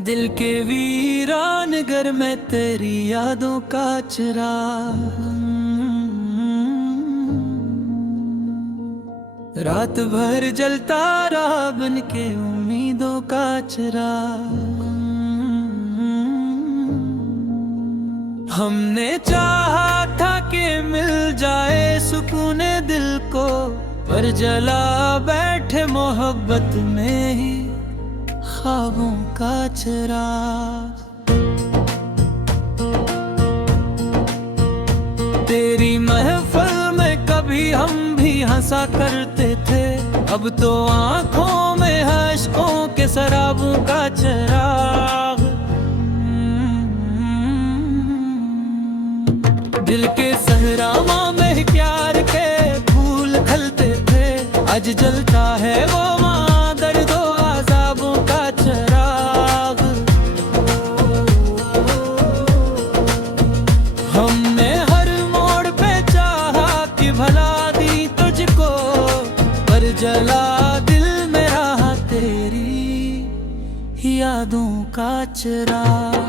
दिल के वीरान घर में तेरी यादों का चिराग, रात भर जलता रहा बन के उम्मीदों का चिराग। हमने चाहा था कि मिल जाए सुकून दिल को, पर जला बैठे मोहब्बत में ही ख्वाबों का चिराग। तेरी महफिल में कभी हम भी हंसा करते थे, अब तो आंखों में अश्कों के शराबों का चिराग। दिल के सहरामा में प्यार के फूल खिलते थे, आज जलता है वो वहाँ दर्दों अज़ाबों का चिराग। हमने हर मोड़ पे चाहा कि भला दी तुझको, पर जला दिल मेरा तेरी यादों का चिराग।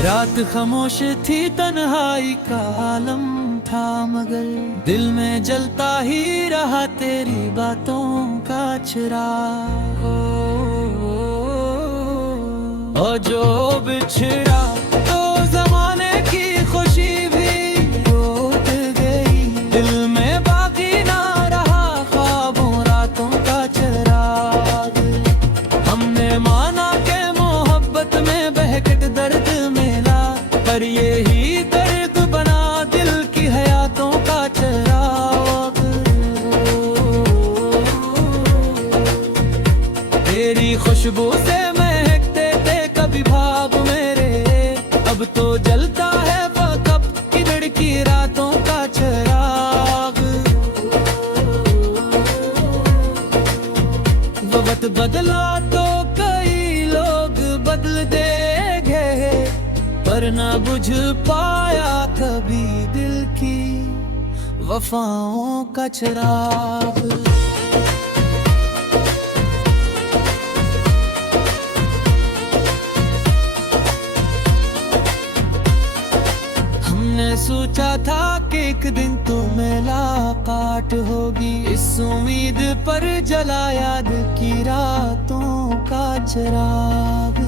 रात खामोश थी, तन्हाई का आलम था, मगर दिल में जलता ही रहा तेरी बातों का चिराग। और जो बिछड़ा तो जमाने की खुशी भी रोट गई, दिल में बाकी ना रहा ख्वाबों रातों का चिराग। हमने माना के मोहब्बत में बहकट दर्द मिला, पर यही दर्द बना दिल की हयातों का चिराग। तेरी खुशबू से महकते थे कभी भाव मेरे, अब तो जलता है वक़्त की लड़की रातों का चिराग। वक्त बदला तो कई लोग बदल देंगे, पर ना बुझ पाया कभी दिल की वफाओं का चिराग। हमने सोचा था कि एक दिन तो मुलाकात होगी, इस उम्मीद पर जला याद की रातों का चिराग।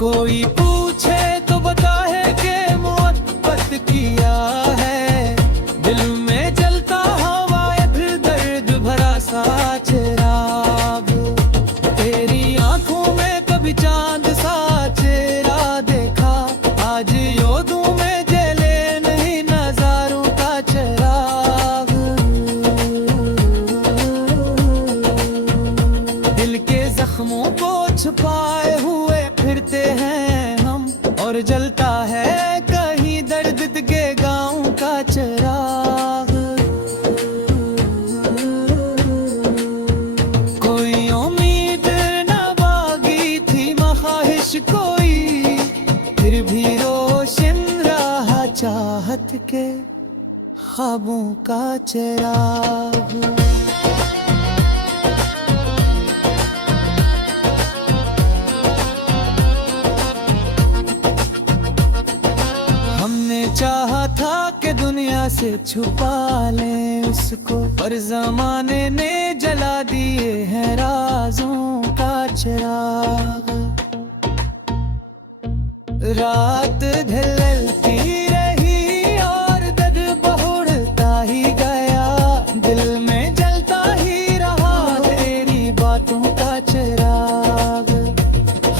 कोई पूछे तो बता है कि मोहब्बत किया है, दिल में जलता हवा फिर दर्द भरा सा चिराग। तेरी आंखों में कभी चांद सा चेहरा देखा, आज यादों में जले नहीं नजारों का चिराग। दिल के जख्मों को छुपाए हुए फिरते हैं हम, और जलता है कहीं दर्द के गाँव का चिराग। कोई उम्मीद न बागी थी ख्वाहिश कोई, फिर भी रोशन रहा चाहत के ख्वाबों का चिराग। चाहा था कि दुनिया से छुपा लें उसको, पर जमाने ने जला दिए हैं राजों का चिराग। रात ढलती रही और दर्द बढ़ता ही गया, दिल में जलता ही रहा तेरी बातों का चिराग।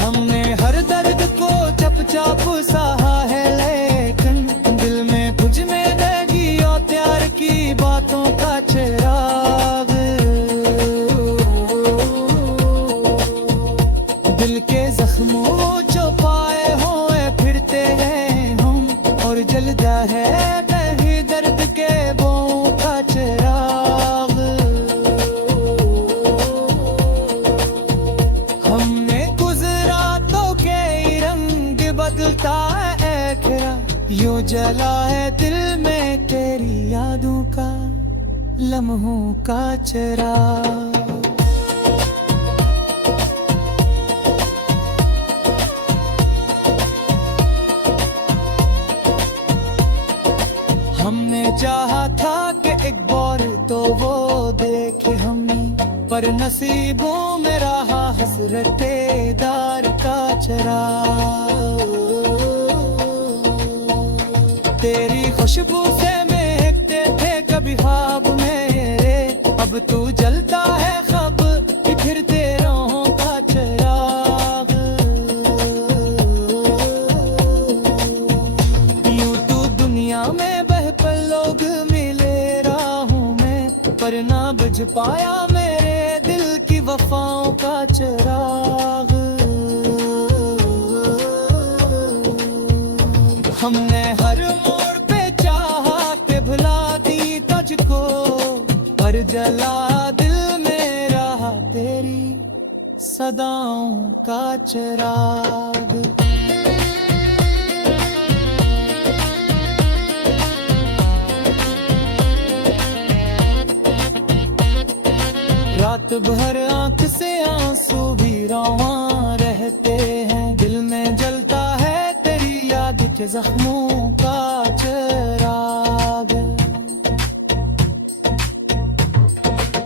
हमने हर दर्द को चुपचाप सहा है, लेकिन दिल में कुछ में लगी और प्यार की बातों का चिराग। दिल के जख्मों छुपाए हुए फिरते हैं हम, और जलता है कहीं दर्द के बो का चिराग। यूं जला है दिल में तेरी यादों का लम्हों का चिराग। हमने चाहा था कि एक बार तो वो देखे हमने, पर नसीबों में रहा हसरते दार का चराग। तेरी खुशबू से महकते थे कभी ख्वाब मेरे, अब तू जलता है ख्वाब कि फिरते राहों का चिराग। यूं तू दुनिया में लोग मिले राहों में, पर ना बुझ पाया मेरे दिल की वफाओं का चिराग। हमने हर मोड़ पे चाहा के भुला दी तुझको, पर जला दिल में रहा तेरी सदाओं का चिराग। रात भर आंख से आंसू भी रवा रहते हैं, दिल में जलता है तेरी याद के जख्मों का चिराग।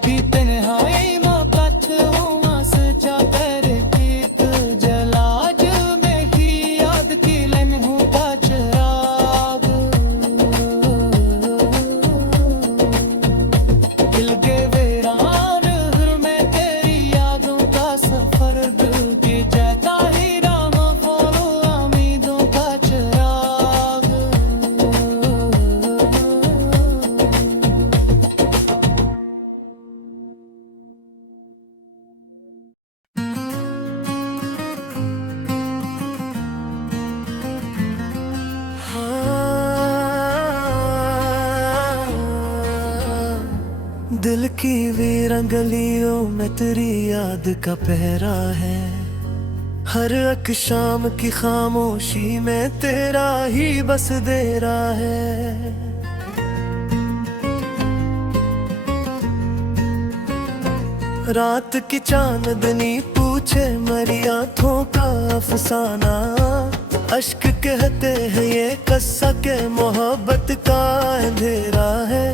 की तन्हाई मौका छुआ सजा कर एक जला जो में ही याद की लम्हों का चिराग। दिल के दिल की वीरान गलियों में तेरी याद का पहरा है, हर एक शाम की खामोशी में तेरा ही बस देरा है। रात की चांदनी पूछे मरी आंखों का अफसाना, अश्क कहते हैं ये कस्सा के मोहब्बत का अंधेरा है।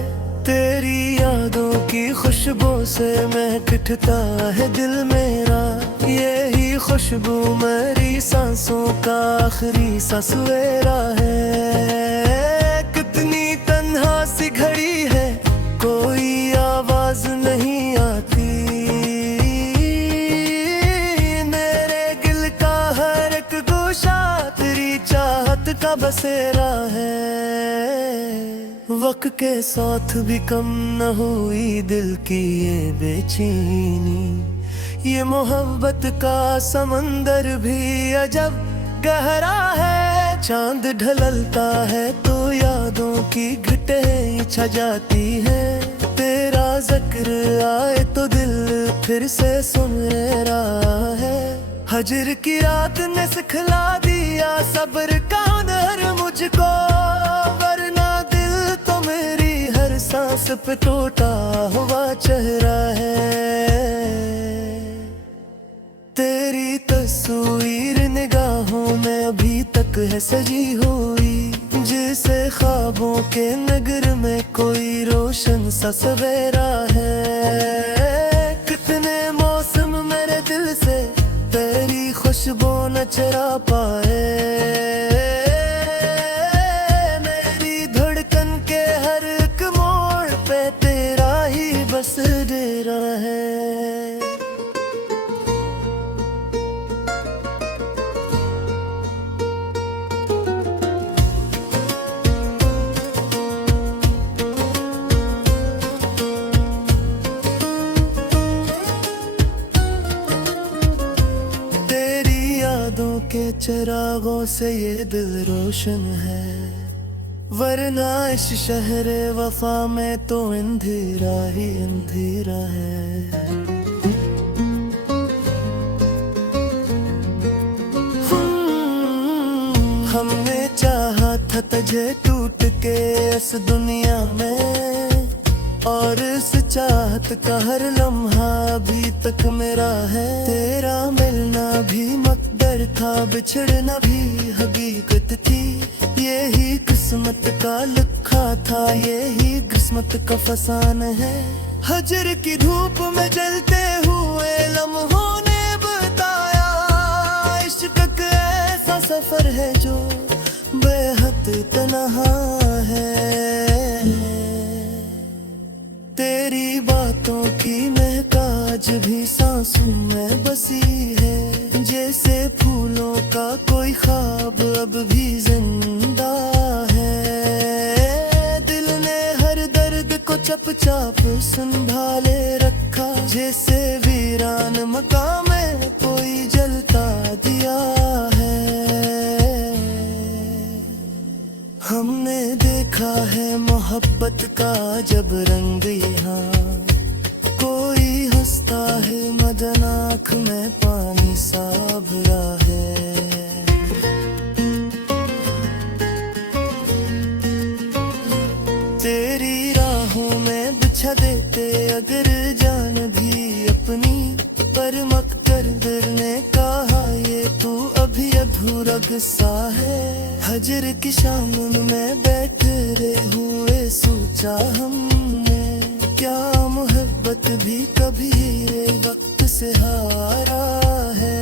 तेरी यादों की खुशबू से महकता है दिल मेरा, यही खुशबू मेरी सांसों का आखिरी सा सवेरा है। कितनी तन्हा सी घड़ी है, कोई आवाज नहीं आती, मेरे दिल का हर एक गोशा तेरी चाहत का बसेरा है। वक्त के साथ भी कम न हुई दिल की ये बेचैनी, ये मोहब्बत का समंदर भी अजब गहरा है। चांद ढलता है तो यादों की घटें छा जाती है, तेरा जिक्र आए तो दिल फिर से सुन रहा है। हजर की रात ने सिखला दिया सब्र का हुनर मुझको, वरना दिल तो मेरी हर सांस पे टूटा हुआ चेहरा है। तेरी तस्वीर निगाहों में अभी तक है सजी हुई, जिसे ख्वाबों के नगर में कोई रोशन सा सवेरा है। कितने मौसम मेरे दिल से तेरी खुशबू न चरा पाए, मेरी धड़कन के हर एक मोड़ पे तेरा ही बस डेरा है। के चिरागों से ये दिल रोशन है, वरना इस शहर वफा में तो अंधेरा ही अंधेरा है। हमने चाहा था तुझे टूट के इस दुनिया में, और इस चाहत का हर लम्हा अभी तक मेरा है। तेरा मिलना भी मकदर था, बिछड़ना भी हकीकत थी। यही किस्मत का लिखा था, यही किस्मत का फसान है। हजर की धूप में जलते हुए लम्हों ने बताया, इश्क का ऐसा सफर है जो बेहद तन्हा है। तेरी बातों की महक आज भी सांसों में बसी है, जैसे फूलों का कोई ख्वाब अब भी जिंदा है। दिल ने हर दर्द को चुपचाप संभाले रखा, जैसे वीरान मकाम में कोई जलता दिया है। हमने देखा है मोहब्बत का जब रंग यहाँ, कोई हंसता है मदन आँख में पानी सा भरा है। तेरी राहों में बिछा देते अगर जान भी अपनी, पर मकदर दिल ने कहा ये तू अभी अधूरा किस्सा है। हजर की शाम में बैठ रहे हुए सोचा हमने, क्या मोहब्बत भी कभी वक्त से हारा है।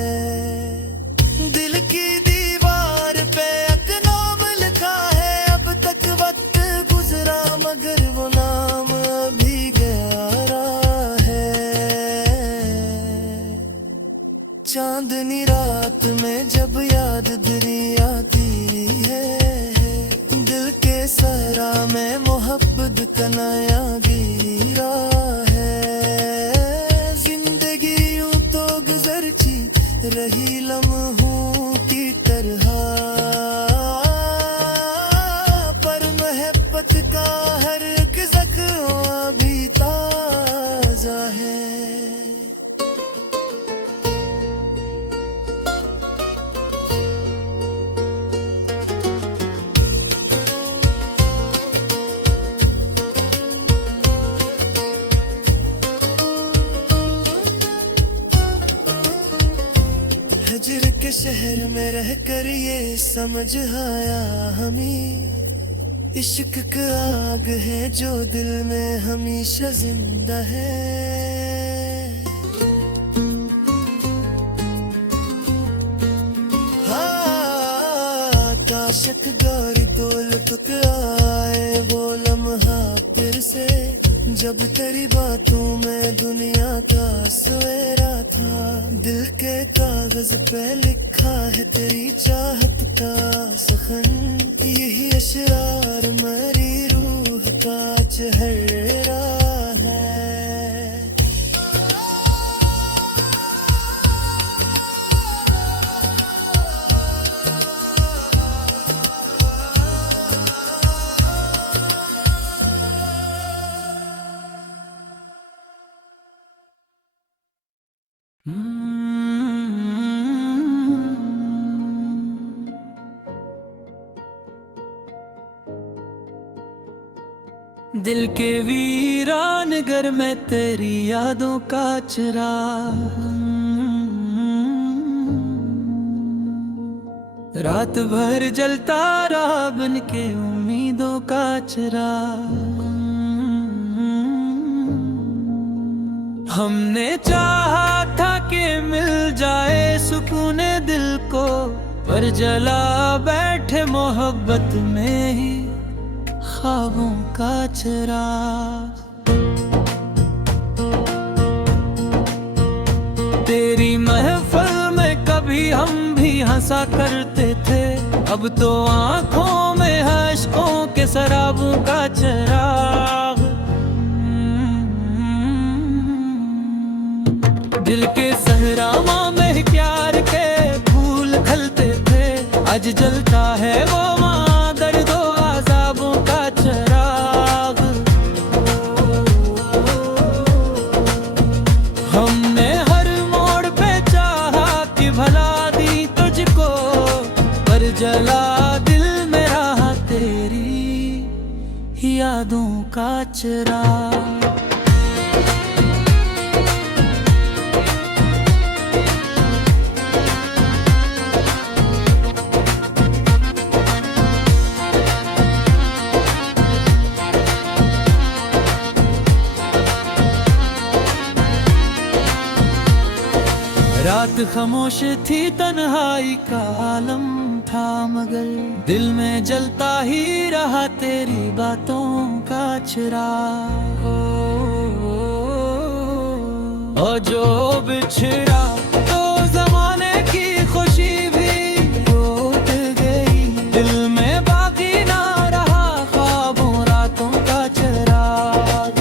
दिल की दीवार पे एक नाम लिखा है, अब तक वक्त गुजरा मगर वो नाम अभी गहरा है। चांदनी रात में जब याद तेरी आती है, दिल के सहरा में मोहब्बत का नया गिरा है। जिंदगी यूं तो गुजरती रही लम्हों की तरह, पर मोहब्बत का हर एक ज़ख्म अभी ताज़ा है। हजर के शहर में रहकर ये समझ आया हमें, इश्क का आग है जो दिल में हमेशा जिंदा है। हाँ, काशक गौरी दौलत का आए वो लम्हा फिर से, जब तेरी बातों में दुनिया का सवेरा था। दिल के कागज पे लिखा है तेरी चाहत का सखन, यही अशरार मेरी रूह का चेहरा है। दिल के वीरान घर में तेरी यादों का चिराग, रात भर जलता रहा बन के उम्मीदों का चिराग। हमने चाहा था कि मिल जाए सुकून दिल को, पर जला बैठे मोहब्बत में ही ख्वाबों का चिराग। तेरी महफिल में कभी हम भी हंसा करते थे, अब तो आंखों में है इश्कों के शराबों का चिराग। दिल के सहरामा में प्यार के फूल खलते थे, आज जलता है वो वहाँ दर्दों अज़ाबों का चिराग। हमने हर मोड़ पे चाहा कि भला दी तुझको, पर जला दिल मेरा का चिराग। रात खामोश थी, तन्हाई का आलम था, मगर दिल में जलता ही रहा तेरी बातों का चिराग। और जो बिछड़ा तो जमाने की खुशी भी लौट गई, दिल में बाकी ना रहा ख्वाबों रातों का चिराग।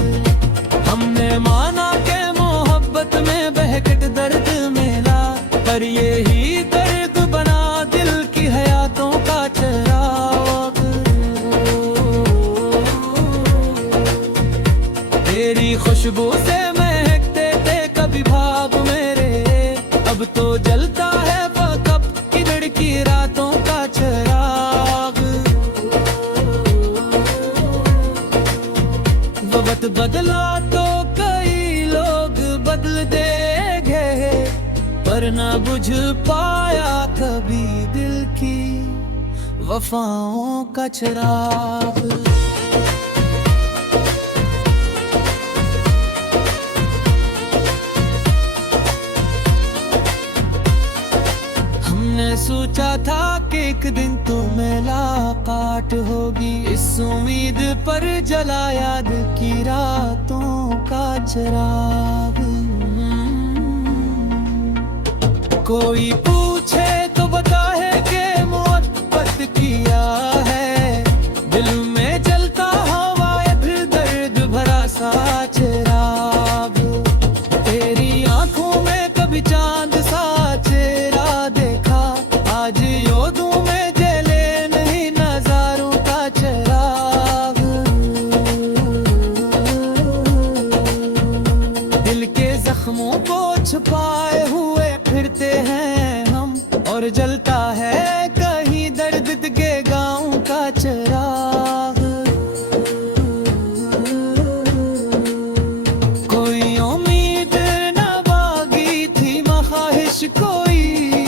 हमने माना के मोहब्बत में बहकट दर्द मिला, पर यही दर्द बना दिल की हयातों का चिराग। तेरी खुशबू से महकते थे कभी भाव मेरे, अब तो जलता है वक़्त की लड़की रातों का चिराग। वक्त बदला तो कई लोग बदल देंगे, पर न बुझ पाया कभी दिल की वफाओं का चिराग। हमने सोचा था कि एक दिन तो मुलाकात होगी, इस उम्मीद पर जला याद की रातों का चिराग। कोई पूछे तो बताए कि मोहब्बत किया है, दिल में जलता हवा दर्द भरा सा चिराग। तेरी आंखों में कभी चांद सा चेहरा देखा, आज यादों में जले नहीं नजारों का चिराग। दिल के जख्मों को छुपाए हुए फिरते हैं हम, और जलता है कहीं दर्द के गाँव का चिराग। कोई उम्मीद न बागी थी ख्वाहिश कोई,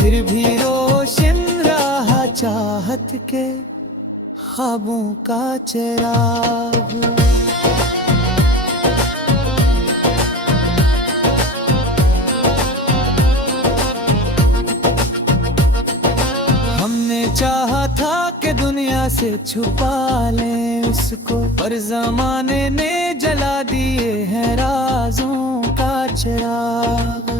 फिर भी रोशन रहा चाहत के ख्वाबों का चिराग। चाहा था कि दुनिया से छुपा लें उसको, पर जमाने ने जला दिए हैं राजों का चिराग।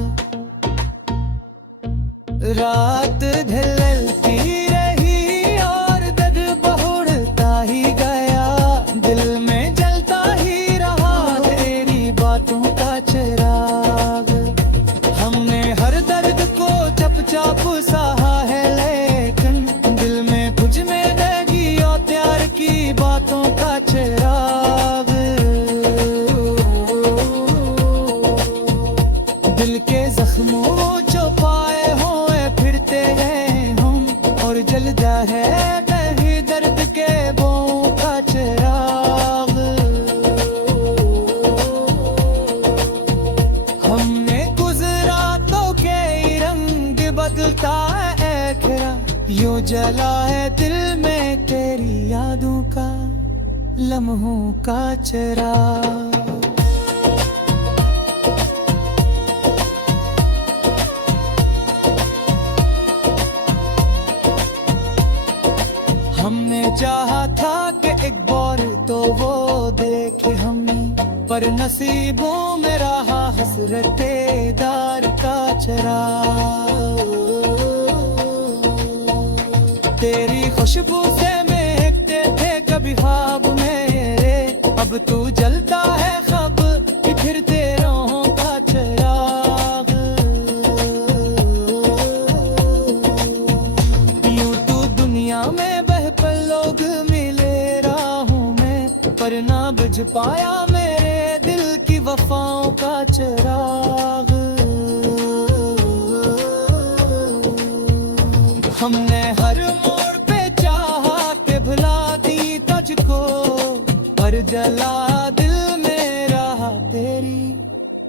रात ढलती रही और दर्द बढ़ता ही गया, दिल में जलता ही रहा तेरी बातों का चिराग। हमने हर दर्द को चुपचाप सहा है, लेकिन दिल में कुछ में रहेगी और प्यार की बातों का चिराग। दिल के जख्मों छुपाए हुए फिरते हैं हम, और जलता है कहीं दर्द के बों का चिराग। हमने गुजरा तो कई रंग बदलता है खरा, यूं जला है दिल में तेरी यादों का लम्हों का चिराग। हमने चाहा था कि एक बार तो वो देखे हमने, पर नसीबों में रहा हसरते दार का चिराग। तेरी खुशबू से महकते थे कभी ख्वाब मेरे, अब तू जलता है ख्वाब कि फिरते राहों का चिराग। यूं तू दुनिया में बहकर लोग मिले राहों में, पर ना बुझ पाया मेरे दिल की वफाओं का चिराग। हमने हर मोड़ पे चाहा के भुला दी तुझको, पर जला दिल में रहा तेरी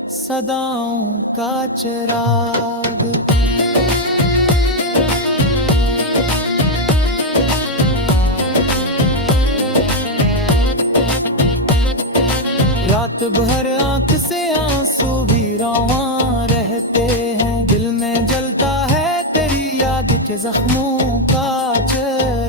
सदाओं का चिराग। रात भर आंख से आंसू भी रवा रहते हैं, दिल में जलता है तेरी याद के जख्मों का चिराग।